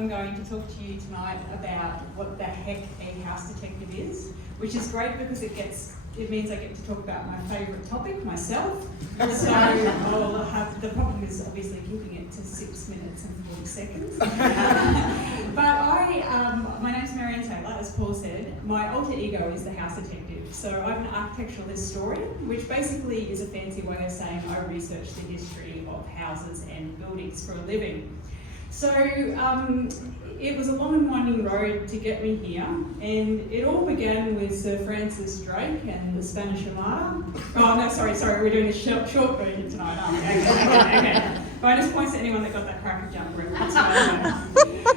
I'm going to talk to you tonight about what the heck a house detective is, which is great because it means I get to talk about my favourite topic, myself. So I'll have, the problem is obviously keeping it to 6 minutes and 40 seconds. But my name's Marianne Taylor, as Paul said. My alter ego is the house detective. So I'm an architectural historian, which basically is a fancy way of saying I research the history of houses and buildings for a living. So it was a long and winding road to get me here, and it all began with Sir Francis Drake and the Spanish Armada. Oh no, sorry, we're doing a short version tonight, aren't we? Okay. Bonus points to anyone that got that cracker jump reference.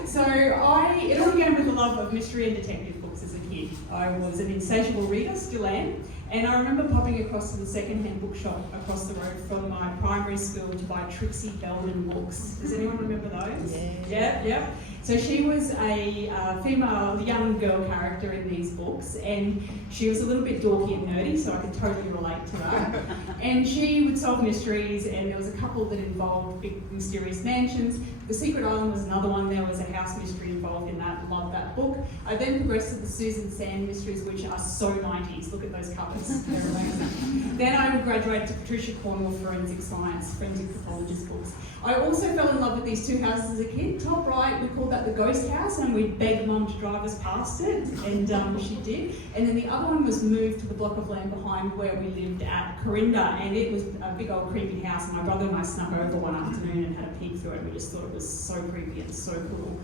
So it all began with the love of mystery and detective books as a kid. I was an insatiable reader, still am. And I remember popping across to the second-hand bookshop across the road from my primary school to buy Trixie Belden books. Does anyone remember those? Yeah. So she was a female, young girl character in these books, and she was a little bit dorky and nerdy, so I could totally relate to that. And she would solve mysteries, and there was a couple that involved big mysterious mansions. The Secret Island was another one. There was a house mystery involved in that. Loved that book. I then progressed to the Susan Sand mysteries, which are so 90s. Look at those covers. They're amazing. Then I graduated to Patricia Cornwell Forensic Science, forensic pathologist books. I also fell in love with these two houses as a kid. Top right, we called that the ghost house, and we'd beg Mum to drive us past it, and she did. And then the other one was moved to the block of land behind where we lived at Corinda, and it was a big old creepy house, and my brother and I snuck over one afternoon and had a peek through it, and we just thought it was so creepy and so cool.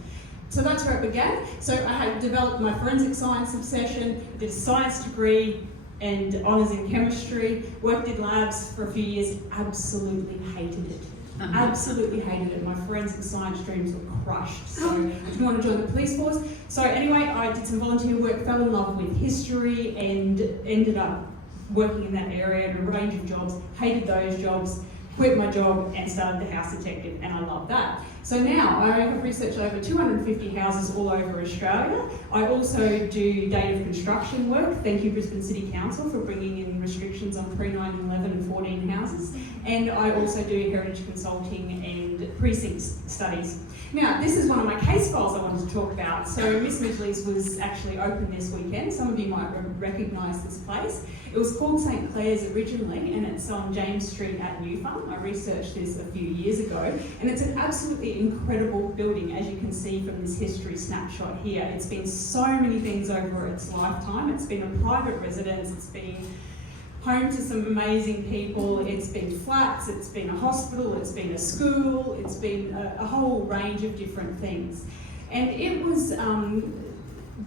So that's where it began. So I had developed my forensic science obsession, did a science degree and honours in chemistry, worked in labs for a few years, absolutely hated it. Absolutely hated it. My forensic science dreams were crushed. So I didn't want to join the police force. So anyway, I did some volunteer work, fell in love with history, and ended up working in that area in a range of jobs, hated those jobs, quit my job and started the house detective, and I love that. So now I have researched over 250 houses all over Australia. I also do date of construction work. Thank you, Brisbane City Council, for bringing in restrictions on pre-1911 and 14 houses. And I also do heritage consulting and precinct studies. Now, this is one of my case files I wanted to talk about. So Miss Midgley's was actually open this weekend. Some of you might recognise this place. It was called St Clair's originally, and it's on James Street at New Farm. I researched this a few years ago, and it's an absolutely incredible building, as you can see from this history snapshot here. It's been so many things over its lifetime. It's been a private residence, it's been home to some amazing people, it's been flats, it's been a hospital, it's been a school, it's been a whole range of different things. And it was,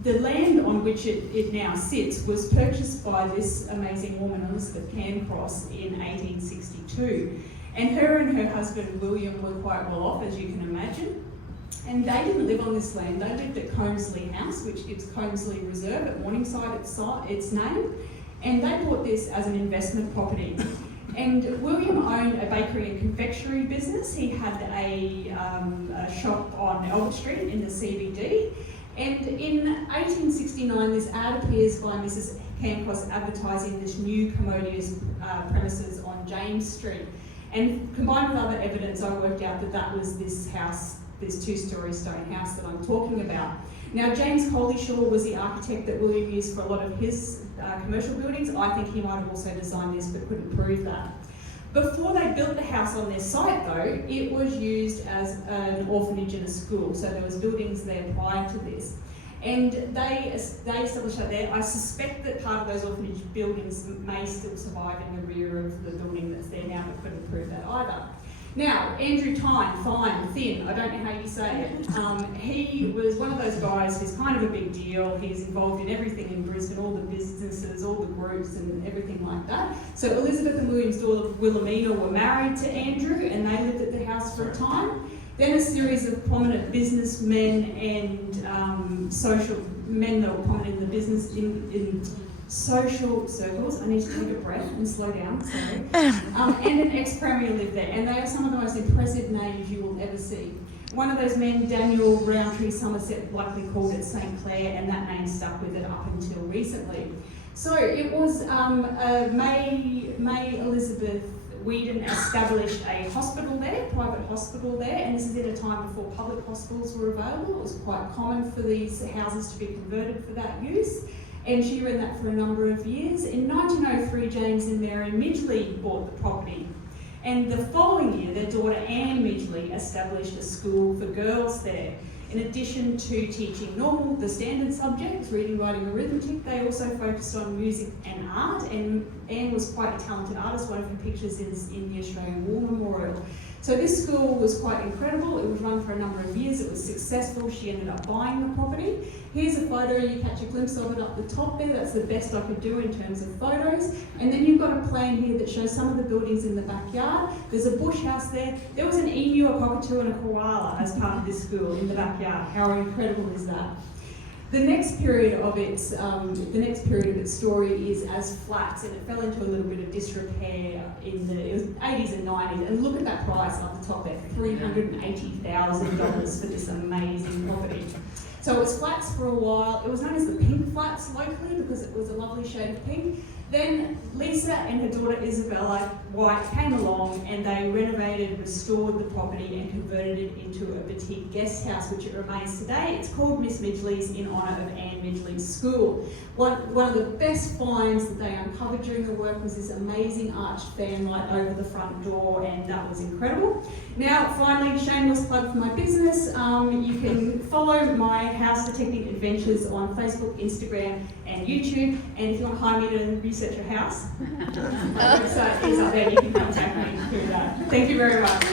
the land on which it now sits was purchased by this amazing woman, Elizabeth Cairncross, in 1862. And her husband, William, were quite well off, as you can imagine. And they didn't live on this land, they lived at Combsley House, which gives Combsley Reserve at Morningside its name. And they bought this as an investment property. And William owned a bakery and confectionery business. He had a shop on Albert Street in the CBD. And in 1869, this ad appears by Mrs. Cairncross advertising this new commodious premises on James Street. And combined with other evidence, I worked out that that was this house, this two-storey stone house that I'm talking about. Now, James Collishaw was the architect that William used for a lot of his commercial buildings. I think he might have also designed this, but couldn't prove that. Before they built the house on their site, though, it was used as an orphanage and a school, so there was buildings there prior to this. And they established that there. I suspect that part of those orphanage buildings may still survive in the rear of the building that's there now, but couldn't prove that either. Now, Andrew Fine, Thin, I don't know how you say it. He was one of those guys who's kind of a big deal. He's involved in everything in Brisbane, all the businesses, all the groups and everything like that. So Elizabeth and William's daughter Wilhelmina were married to Andrew, and they lived at the house for a time. Then a series of prominent businessmen and social men that were prominent in the business in social circles. I need to take a breath and slow down, sorry. And an ex-premier lived there, and they are some of the most impressive names you will ever see. One of those men, Daniel Roundtree Somerset, likely called it St Clair, and that name stuck with it up until recently. So it was May Elizabeth Whedon established a hospital there, private hospital there, and this is at a time before public hospitals were available. It was quite common for these houses to be converted for that use, and she ran that for a number of years. In 1903, James and Mary Midgley bought the property, and the following year, their daughter Anne Midgley established a school for girls there. In addition to teaching the standard subjects, reading, writing, arithmetic, they also focused on music and art, and Anne was quite a talented artist. One of her pictures is in the Australian War Memorial. So this school was quite incredible. It was run for a number of years. It was successful. She ended up buying the property. Here's a photo. You catch a glimpse of it up the top there. That's the best I could do in terms of photos. And then you've got a plan here that shows some of the buildings in the backyard. There's a bush house there. There was an emu, a cockatoo, and a koala as part of this school in the backyard. How incredible is that? The next period of its story is as flats, and it fell into a little bit of disrepair in the 80s and 90s. And look at that price up the top there, $380,000 for this amazing property. So it was flats for a while. It was known as the pink flats locally because it was a lovely shade of pink. Then Lisa and her daughter Isabella White came along and they renovated, restored the property and converted it into a boutique guest house, which it remains today. It's called Miss Midgley's in honour of Anne Midgley's school. One of the best finds that they uncovered during the work was this amazing arched fanlight over the front door, and that was incredible. Now, finally, shameless plug for my business. You can follow my house detecting adventures on Facebook, Instagram, and YouTube. And if you want to hire me to research your house, my website is up there. You can contact me through that. Thank you very much.